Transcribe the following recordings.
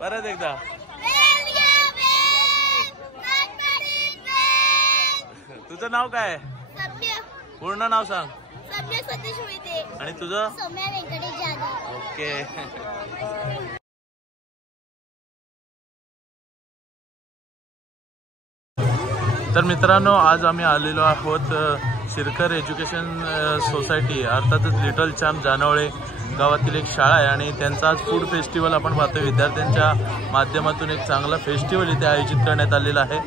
परत एकदा तुझं नाव काय? पूर्ण नाव सांग. आणि तुझं? ओके. तर मित्रांनो, आज आम्ही आलेलो आहोत शिरकर एज्युकेशन सोसायटी अर्थातच लिटल चॅम्प जानवळे गावातील एक शाळा आहे आणि त्यांचा आज फूड फेस्टिवल आपण पाहतो. विद्यार्थ्यांच्या माध्यमातून एक चांगला फेस्टिवल इथे आयोजित करण्यात आलेला आहे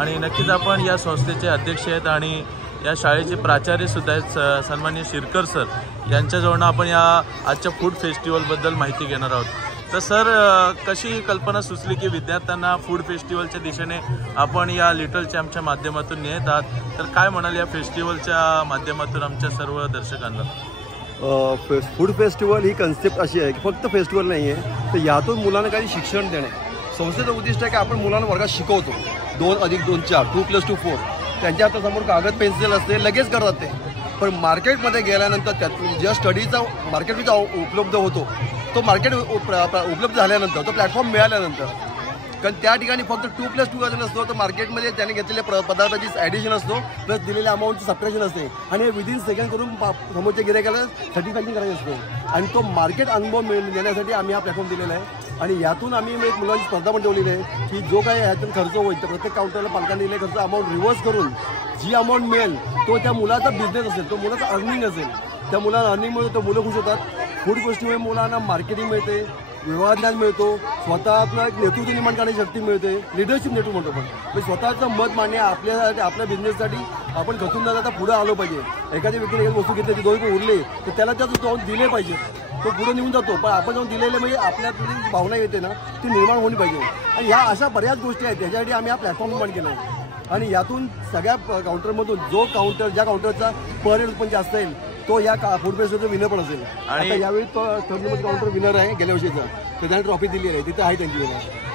आणि नक्कीच आपण या संस्थेचे अध्यक्ष आहेत आणि या शाळेचे प्राचार्य सुद्धा आहेत सन्माननीय शिरकर सर. यांच्याजवळून आपण या आजच्या फूड फेस्टिवलबद्दल माहिती घेणार आहोत. तर सर, कशी कल्पना सुचली की विद्यार्थ्यांना फूड फेस्टिवलच्या दिशेने आपण या लिटल चॅम्पच्या माध्यमातून नेत आहात? तर काय म्हणाल या फेस्टिवलच्या माध्यमातून आमच्या सर्व दर्शकांना? फूड फेस्टिवल ही कन्सेप्ट अशी आहे की फक्त फेस्टिवल नाही आहे, तर यातून मुलांना काही शिक्षण देणे. संस्थेचं उद्दिष्ट आहे की आपण मुलांना वर्गात शिकवतो. 2+2 4, 2+2 4. त्यांच्या हातासमोर कागद पेन्सिल असते, लगेच करतात ते. पण मार्केटमध्ये गेल्यानंतर त्यात ज्या स्टडीचा मार्केटमध्ये उपलब्ध होतो तो मार्केट उपलब्ध झाल्यानंतर, तो प्लॅटफॉर्म मिळाल्यानंतर, कारण त्या ठिकाणी फक्त 2+2 नसतो, तर मार्केटमध्ये त्याने घेतलेल्या पदार्थाची ॲडिशन असतो, प्लस दिलेल्या अमाऊंटचं सबट्रॅक्शन असते आणि हे विदिन सेकंड करून समोरच्या गिरायकाला सर्टिफायडिंग करायचं असतो. आणि तो मार्केट अनुभव देण्यासाठी आम्ही हा प्लॅटफॉर्म दिलेला आहे. आणि यातून आम्ही एक मुलांची स्पर्धा पण ठेवलेली आहे की जो काही ह्यातून खर्च होईल तर प्रत्येक काउंटरला पालकांनी दिलेला खर्च अमाऊंट रिव्हर्स करून जी अमाऊंट मिळेल तो त्या मुलाचा बिझनेस असेल, तो मुलाचा अर्निंग असेल, त्या मुलाला अर्निंग मिळतो, तर मुलं खुश होतात. फूड गोष्टीमुळे मुलांना मार्केटिंग मिळते, व्यवहार ज्ञान मिळतो, स्वतःला एक नेतृत्व निर्माण करण्याची शक्ती मिळते, लिडरशिप नेतृत्व म्हणतो पण स्वतःचं मत मांडणे आपल्यासाठी, आपल्या बिझनेससाठी आपण खचून न जाता पुढे आलो पाहिजे. एखाद्या व्यक्तीने एक वस्तू घेतली, ती 2 रुपये उरले तर त्याला त्यात जाऊन दिले पाहिजे, तो पुढे निघून जातो. पण आपण जाऊन दिलेले म्हणजे आपल्यातली जी भावना येते ना ती निर्माण होणी पाहिजे. आणि ह्या अशा बऱ्याच गोष्टी आहेत, त्याच्यासाठी आम्ही हा प्लॅटफॉर्म निर्माण केला आहे. आणि यातून सगळ्या काउंटरमधून जो काउंटर, ज्या काउंटरचा पर हेड उत्पन्न जास्त येईल तो या फूड फेस्टिवलचा विनर पण असेल. आणि यावेळी तो थर्ड नंबर काउंटर विनर आहे गेल्या वर्षीचा, तर त्यांना ट्रॉफी दिली आहे, तिथे आहे त्यांची.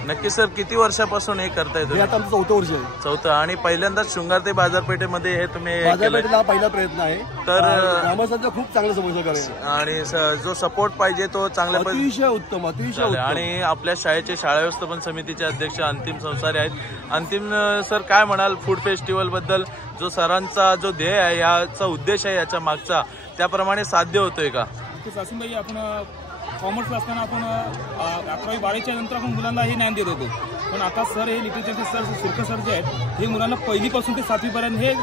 नक्की सर, किती वर्षापासून हे करताय तुम्ही? आता आमचं 4थं वर्ष आहे. 4थं. आणि पहिल्यांदाच शृंगार ते बाजारपेठेमध्ये हे तुम्ही बाजारपेठेला पहिला प्रयत्न आहे. तर ग्रामस्थांचा खूप चांगलं समोर करायचं आणि जो सपोर्ट पाहिजे तो चांगल्या अतिशय उत्तम, अतिशय उत्तम. आणि आपल्या शाळेचे शाळा व्यवस्थापन समितीचे अध्यक्ष अंतिम संसारे आहेत. अंतिम सर, काय म्हणाल फूड फेस्टिवल बद्दल? जो सरांचा जो ध्येय आहे, याचा उद्देश आहे याच्या मागचा, त्याप्रमाणे साध्य होतोय का? सासिम भाई, आपण कॉमर्स असताना आपण 11वी-12वीच्या नंतर आपण मुलांना हे ज्ञान देत होतो. पण आता सर हे little champ sir, Shirkar sir जे आहेत, हे मुलांना पहिलीपासून ते 7वीपर्यंत, हे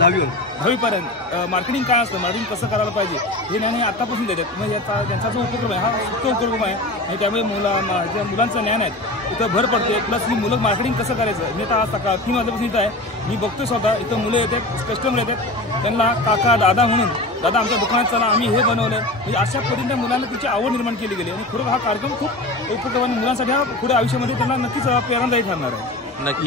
10वीपर्यंत मार्केटिंग काय असतं, मार्केटिंग कसं करायला पाहिजे हे ज्ञान हे आतापासून देतात. म्हणजे त्यांचा जो उपक्रम आहे हा सुप्त उपक्रम आहे आणि त्यामुळे मुलांचं ज्ञान आहे इथं भर पडते. प्लस ही मुलं मार्केटिंग कसं करायचं, मी आता आज सकाळ 3 वाजल्यापासून इथं आहे. मी बघतोय स्वतः इथं मुलं येतात, कस्टमर येतात, त्यांना काका दादा म्हणून, दादा आमच्या दुकानात चला, आम्ही हे बनवलं. म्हणजे अशा पद्धतीने मुलांना त्याची आवड निर्माण केली गेली आणि खरोखर हा कार्यक्रम खूप उपक्रम मुलांसाठी हा पुढे आयुष्यामध्ये त्यांना नक्कीच प्रेरणादायी ठरणार आहे.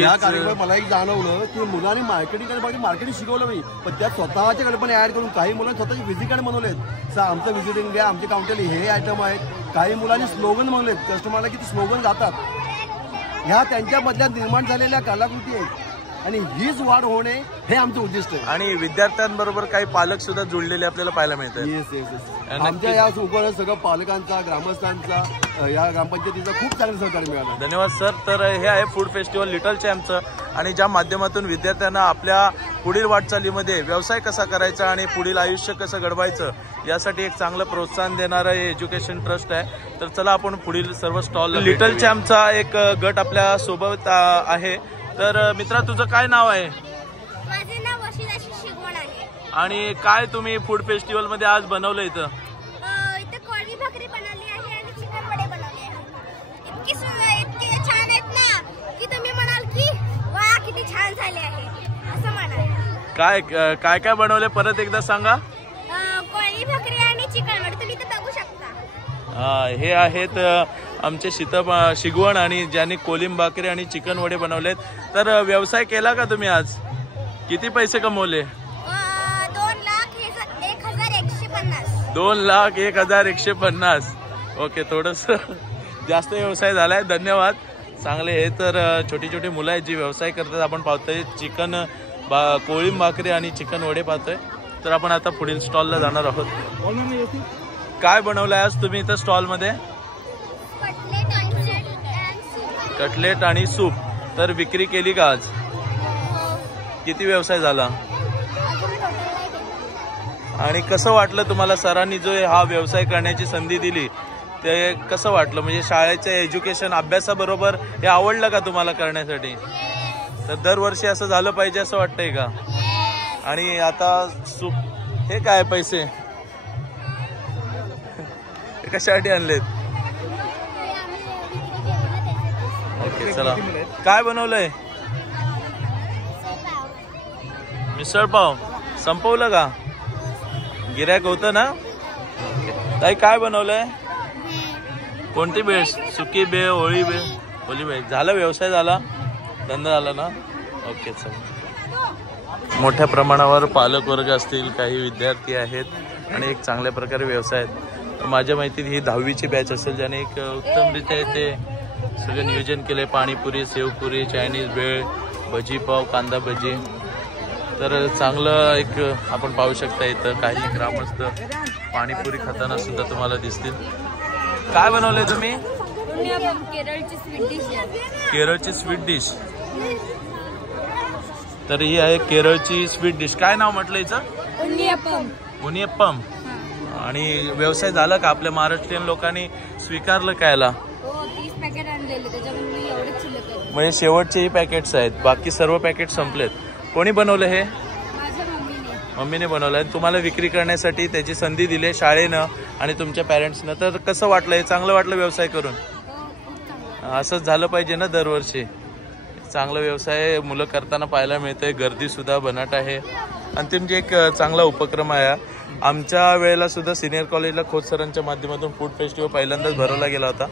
या कार्यक्रमात मला एक जाणवलं की मुलांनी मार्केटिंग करायला मार्केटिंग शिकवलं नाही, पण त्यात स्वतःच्या कल्पना ऍड करून काही मुलांनी स्वतःची व्हिजिट कार्ड बनवलेत. आमचं व्हिजिटिंग द्या, आमच्या काउंटरला हे आयटम आहेत. काही मुलांनी स्लोगन बनवलेत, कस्टमरला किती स्लोगन जातात. ह्या त्यांच्यामधल्या निर्माण झालेल्या कलाकृती आहेत आणि हीच वाढ होणे हे आमचं उद्दिष्ट आहे. आणि विद्यार्थ्यांबरोबर काही पालक सुद्धा जुळलेले आपल्याला पाहायला मिळतात. येस. आमच्या या उपक्रमात सगळं पालकांचा, ग्रामस्थांचा, या ग्रामपंचायतीचा खूप चांगलं सहकार्य मिळालं. धन्यवाद सर. तर हे आहे फूड फेस्टिवल लिटल चॅम्पचं आणि ज्या माध्यमातून विद्यार्थ्यांना आपल्या पुढील वाटचालीमध्ये व्यवसाय कसा करायचा आणि पुढील आयुष्य कसं घडवायचं यासाठी एक चांगलं प्रोत्साहन देणारं हे एज्युकेशन ट्रस्ट आहे. तर चला आपण पुढील सर्व स्टॉल. लिटल चॅम्पचा एक गट आपल्या सोबत आहे. तर मित्रा, तुझं काय नाव आहे? माझे नाव वशिलाशी शिगवण आहे. आणि काय तुम्ही फूड फेस्टिवल मध्ये आज बनवलं? इथं कोळी भाकरी बनवली आहे आणि चिकन वडे बनवले आहे. इतके छान आहेत ना की तुम्ही म्हणाल की वा किती छान झाले आहे असं म्हणाल. काय काय बनवले परत एकदा सांगा. कोळी भाकरी आणि चिकन वडे, तुम्ही तर बघू शकता. हे आहेत आमचे शिगवण आणि ज्यांनी कोलिम भाकरी आणि चिकन वडे बनवलेत. तर व्यवसाय केला का तुम्ही आज? किती पैसे कमवले? 2,01,150. 2,01,150. ओके, थोडस जास्त व्यवसाय झालाय. धन्यवाद. चांगले. हे तर छोटी छोटी मुलं आहेत जी व्यवसाय करतात. आपण पाहतोय चिकन कोळीम भाकरी आणि चिकन वडे पाहतोय. तर आपण आता पुढील स्टॉलला जाणार आहोत. काय बनवलंय आज तुम्ही इथं स्टॉल मध्ये? कटलेट, कटलेट आणि सूप. तर विक्री केली का आज? किती व्यवसाय झाला? आणि कसं वाटलं तुम्हाला सरांनी जो हा व्यवसाय करण्याची संधी दिली ते कसं वाटलं? म्हणजे शाळेचं एज्युकेशन अभ्यासाबरोबर हे आवडलं का तुम्हाला करण्यासाठी? तर दरवर्षी असं झालं पाहिजे असं वाटतंय का? आणि आता सूप हे काय पैसे कशासाठी आणलेत? ओके चला. काय बनवलंय? मिसळ पाव. संपवलं का? गिऱ्हाईक होतं ना? ताई काय बनवलंय? कोणती भेळ? सुकी भेळ, होळी भेळ? होळी भेळ. झाला व्यवसाय झाला, धंदा झाला ना? ओके चला. मोठ्या प्रमाणावर पालक वर्ग असतील, काही विद्यार्थी आहेत आणि एक चांगल्या प्रकारे व्यवसाय आहेत. माझ्या माहितीत ही 10वीची बॅच असेल ज्याने एक उत्तमरित्या ते सगळं नियोजन केले. पाणीपुरी, सेवपुरी, चायनीज भेळ, भजी पाव, कांदा भजी. तर चांगलं एक आपण पाहू शकता. इथं काही ग्रामस्थ पाणीपुरी खाताना सुद्धा तुम्हाला दिसतील. काय बनवलंय तुम्ही? केरळची स्वीट डिश. केरळची स्वीट डिश. तर ही आहे केरळची स्वीट डिश. काय नाव म्हटलं हिचं? उन्नीयप्पम. उन्नीयप्पम. आणि व्यवसाय झाला का? आपल्या महाराष्ट्रीयन लोकांनी स्वीकारलं काय याला? 30 पॅकेट आणलेले, त्याच्यामध्ये एवढेच शिल्लक आहेत. म्हणजे शेवटचेही पॅकेट्स आहेत, बाकी सर्व पॅकेट संपलेत. कोणी बनवलं हे? माझ्या मम्मीने बनवलं आहे. तुम्हाला विक्री करण्यासाठी त्याची संधी दिली शाळेनं आणि तुमच्या पॅरेंट्सनं. तर कसं वाटलं? हे चांगलं वाटलं व्यवसाय करून? असंच झालं पाहिजे ना दरवर्षी. चांगला व्यवसाय मुलं करताना पाहायला मिळतंय. गर्दी सुद्धा बनाट आहे. अंतिम जे एक चांगला उपक्रम आहे. आमच्या वेळेला सुद्धा सिनियर कॉलेजला खोत सरांच्या माध्यमातून फूड फेस्टिवल पहिल्यांदाच भरवला गेला होता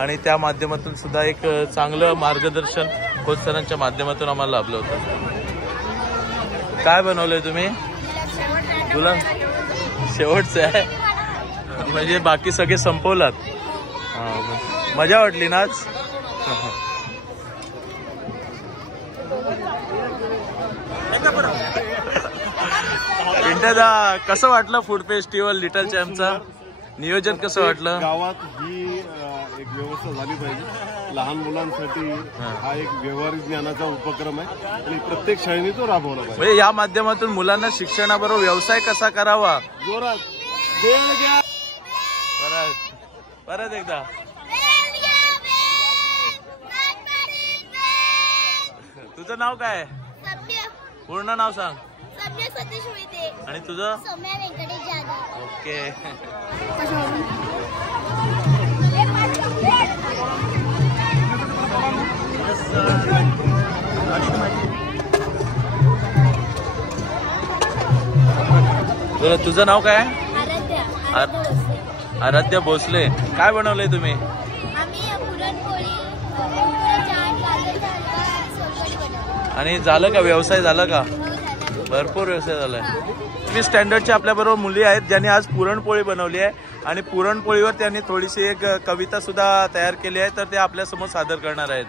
आणि त्या माध्यमातून सुद्धा एक चांगलं मार्गदर्शन खोत सरांच्या माध्यमातून आम्हाला लाभलं होतं. काय बनवलंय तुम्ही? तुला शेवटचं आहे म्हणजे बाकी सगळे संपवलात. मजा वाटली ना आज? पिंट्यादा कसं वाटलं फूड फेस्टिवल लिटल चॅम्पचं नियोजन? कसं वाटलं? गावात ही एक व्यवस्था झाली पाहिजे. लहान मुलांसाठी हा एक व्यवहारिक ज्ञानाचा उपक्रम आहे आणि प्रत्येक शाळेने तो राबवला पाहिजे. म्हणजे या माध्यमातून मुलांना शिक्षणाबरोबर व्यवसाय कसा करावा. जोरात परत एकदा तुझं नाव काय? पूर्ण नाव सांग. आणि तुझं? ओके. तुझं नाव काय? आराध्या भोसले. काय बनवलंय तुम्ही? आणि झालं का व्यवसाय? झाला का? भरपूर व्यवसाय झालाय. 20 स्टँडर्डच्या आपल्याबरोबर मुली आहेत ज्यांनी आज पुरणपोळी बनवली आहे आणि पुरणपोळीवर त्यांनी थोडीशी एक कविता सुद्धा तयार केली आहे. तर ते आपल्या समोर सादर करणार आहेत.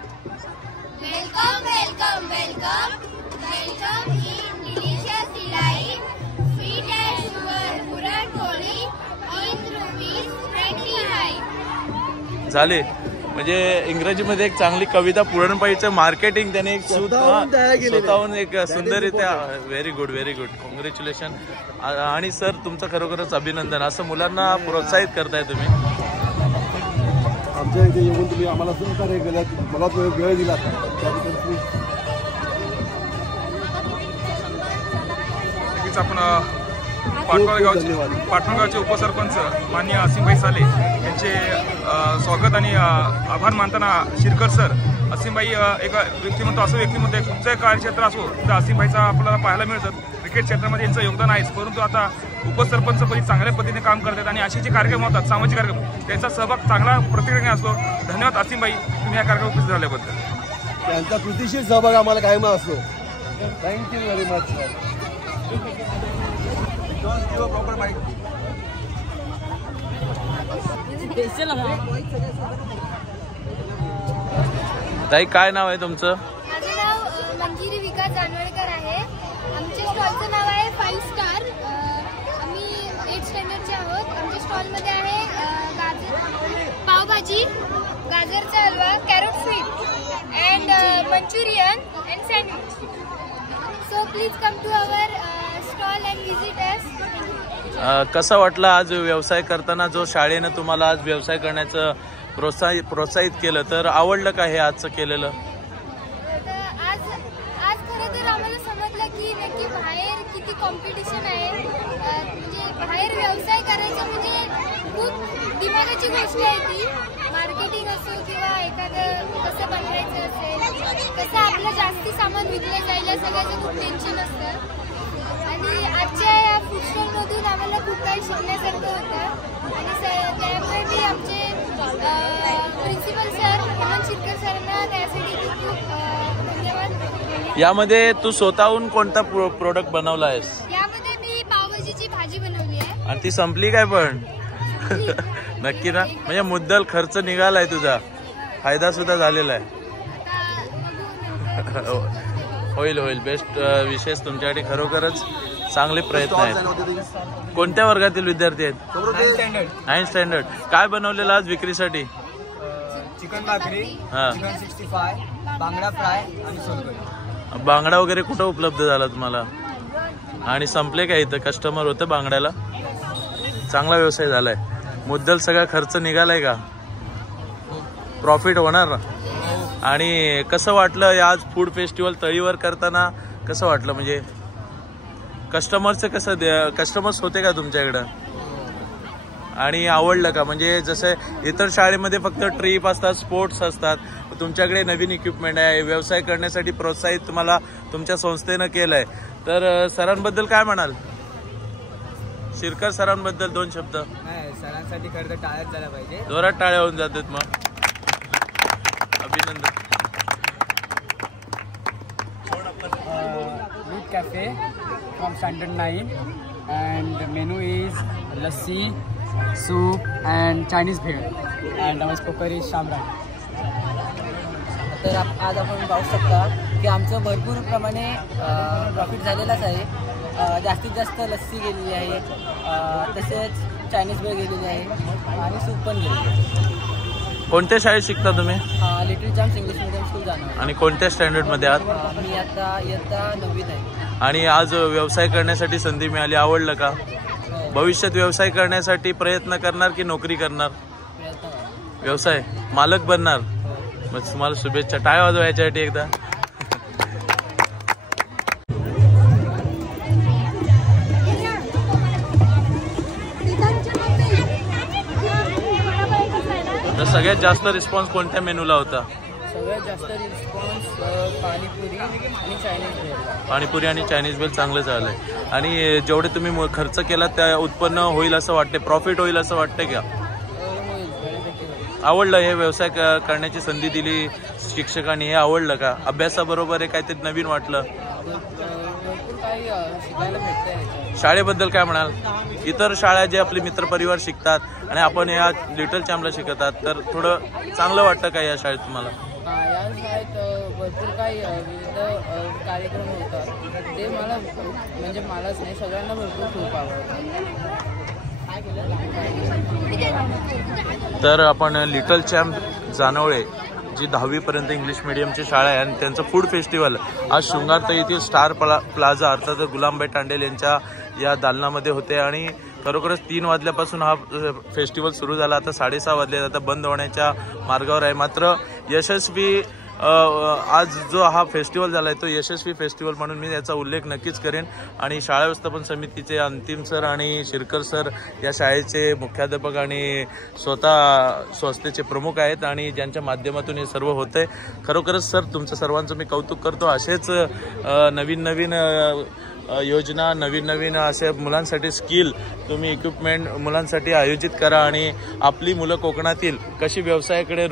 Welcome welcome welcome welcome in delicious delight sweet and sugar puran poli in ₹20 झाले. म्हणजे इंग्रजीमध्ये एक चांगली कविता, पुरणपोळीचं मार्केटिंग त्याने एक स्वतःहून एक सुंदररित्या. Very good, very good. Congratulation. आणि सर तुमचं खरोखरच अभिनंदन. असं मुलांना प्रोत्साहित करताय तुम्ही. आमच्या इथे येऊन तुम्ही आम्हाला सहकार्य केलं, मला वेळ दिला त्याबद्दल आपण पाटणगावचे उपसरपंच माननीय असीमभाई साले यांचे स्वागत आणि आभार मानताना शिरकर सर, असीमभाई एक व्यक्तिमत्व असं व्यक्तिमत्व आहे, कुठचंही कार्यक्षेत्र असो तर असीमभाईचा आपल्याला पाहायला मिळतं. क्रिकेट क्षेत्रामध्ये यांचं योगदान आहेच, परंतु आता उपसरपंचपदी चांगल्या पद्धतीने काम करतात आणि असे जे कार्यक्रम होतात सामाजिक कार्यक्रम त्यांचा सहभाग चांगला प्रत्येकाने असतो. धन्यवाद असीमभाई, तुम्ही या कार्यक्रमात उपस्थित झाल्याबद्दल. त्यांचा कृतीशील सहभाग आम्हाला कायम असतो. Thank you very much. ताई काय नाव आहे तुमचं? माझं नाव मंजिरी विकास जानवळकर आहे. आमच्या स्टॉलचं नाव आहे 5 स्टार. आम्ही 8th स्टँडर्डचे आहोत. आमच्या स्टॉलमध्ये आहे गाजर पावभाजी, गाजरचा halwa, carrot sweet. Manchurian and sandwich. So please come to our stall and visit us. कसं वाटलं आज व्यवसाय करताना जो शाळेनं तुम्हाला आज व्यवसाय करण्याचं प्रोत्साहित केलं, तर आवडलं का हे आजचं केलेलं? आज खरं तर आम्हाला समजलं की नक्की बाहेर किती कॉम्पिटिशन आहे. म्हणजे बाहेर व्यवसाय करायचं म्हणजे खूप दिमागाची गोष्ट आहे ती. मार्केटिंग असो किंवा एखादं कसं बनवायचं असेल, कसं आपलं जास्ती सामान विकलं जाईल या सगळ्याचं खूप टेन्शन असतं. आणि आजच्या या फूड स्टॉलमधून आम्हाला खूप काही शिकण्यासारखं होतं. आणि त्यामुळे मी आमचे प्रिन्सिपल सर हेमंत शिरकर सरांना त्यासाठी खूप धन्यवाद. यामध्ये तू स्वतःहून कोणता प्रोडक्ट बनवला आहेस? यामध्ये मी पावभाजीची भाजी बनवली आहे. आणि ती संपली काय पण? नक्की ना? म्हणजे मुद्दल खर्च निघालाय तुझा, फायदा सुद्धा झालेला आहे. होईल होईल. बेस्ट. विशेष तुमच्यासाठी खरोखरच चांगले प्रयत्न आहेत. कोणत्या वर्गातील विद्यार्थी आहेत? 9th standard. काय बनवलेलं आज विक्रीसाठी? चिकन भाकरी, चिकन 65, बांगडा फ्राय आणि सोलकढी. बांगडा वगैरे कुठं उपलब्ध झाला तुम्हाला? आणि संपले का इथं? कस्टमर होतं बांगड्याला? चांगला व्यवसाय झालाय. मुद्दल सगळा खर्च निघालाय का? प्रॉफिट होणार? आणि कसं वाटलं आज फूड फेस्टिवल तळीवर करताना? कसं वाटलं? म्हणजे कस्टमर्स होते का तुमच्याकडं? आणि आवडलं का? म्हणजे जसं इतर शाळेमध्ये फक्त ट्रिप असतात, स्पोर्ट्स असतात, तुमच्याकडे नवीन इक्विपमेंट आहे, व्यवसाय करण्यासाठी प्रोत्साहित तुम्हाला तुमच्या संस्थेनं केलंय, तर सरांबद्दल काय म्हणाल? शिरकर सरांबद्दल 2 शब्द. सरांसाठी खरं तर टाळ्याच झाला पाहिजे. जोरात टाळ्या होऊन जातात. मग अभिनंदन. Meat Cafe from Standard 9 and the menu is lassi, soup and Chinese bhel and our spoker is Shamran. तर आज आपण पाहू शकता की आमचं भरपूर प्रमाणे प्रॉफिट झालेलाच आहे. जास्तीत जास्त लस्सी गेलेली आहे, तसेच चायनीज भेळ गेलेली आहे आणि सूप पण गेलेली आहे. कोणत्या शाळेत शिकता तुम्ही? Little champs English medium school जाणार. आणि कोणत्या स्टँडर्डमध्ये आहात? मी आता इयत्ता 9वीत आहे. आणि आज व्यवसाय करण्यासाठी संधी मिळाली, आवडलं का? भविष्यात व्यवसाय करण्यासाठी प्रयत्न करणार की नोकरी करणार? व्यवसाय मालक बनणार? मग तुम्हाला शुभेच्छा. टाळ्या वाजवा याच्यासाठी एकदा. तर सगळ्यात जास्त रिस्पॉन्स कोणत्या मेनूला होता? सगळ्यात जास्त रिस्पॉन्स पाणीपुरी आणि चायनीज भेळ. पाणीपुरी आणि चायनीज भेळ चांगलं झालंय. आणि जेवढे तुम्ही खर्च केला त्या उत्पन्न होईल असं वाटते, प्रॉफिट होईल असं वाटतंय का? आवडलं? हे व्यवसाय करण्याची संधी दिली शिक्षकांनी, हे आवडलं का? अभ्यासाबरोबर हे काहीतरी नवीन वाटलं? शाळेबद्दल काय म्हणाल? इतर शाळा जे आपले मित्रपरिवार शिकतात आणि आपण या लिटल चॅम्पला शिकतात, तर थोडं चांगलं वाटतं का या शाळेत तुम्हाला? या शाळेत भरपूर काही विविध कार्यक्रम होतात, ते मला म्हणजे मलाच नाही सगळ्यांना भरपूर खूप आवडतं. तर आपण लिटल चॅम्प जानवळे जी 10वीपर्यंत इंग्लिश मिडियमची शाळा आहे आणि त्यांचं फूड फेस्टिवल आज शृंगारता येथील स्टार प्लाझा अर्थात गुलामबाई टांडेल यांच्या या दालनामध्ये होते. आणि खरोखरच 3 वाजल्यापासून हा फेस्टिवल सुरू झाला. आता 6:30 वाजले, आता बंद होण्याच्या मार्गावर आहे. मात्र यशस्वी आज जो हा फेस्टिवल झाला आहे तो यशस्वी फेस्टिवल म्हणून मी याचा उल्लेख नक्कीच करेन. आणि शाळा व्यवस्थापन समितीचे अंतिम सर आणि शिरकर सर या शाळेचे मुख्याध्यापक आणि स्वतः संस्थेचे प्रमुख आहेत आणि ज्यांच्या माध्यमातून हे सर्व होतंय. खरोखरच सर तुमचं सर्वांचं मी कौतुक करतो. असेच नवीन योजना, नवीन असे मुलांसाठी स्किल तुम्ही इक्विपमेंट मुलांसाठी आयोजित करा आणि आपली मुलं कोकणातील कशी व्यवसायाकडे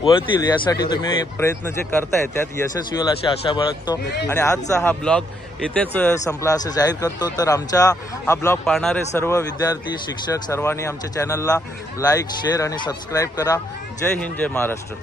वळतील यासाठी तुम्ही प्रयत्न जे करताय त्यात यशस्वी होईल अशी आशा बाळगतो. आणि आजचा हा ब्लॉग इथेच संपला असं जाहीर करतो. तर आमच्या हा ब्लॉग पाहणारे सर्व विद्यार्थी, शिक्षक सर्वांनी आमच्या चॅनलला लाईक, शेअर आणि सबस्क्राईब करा. जय हिंद, जय महाराष्ट्र.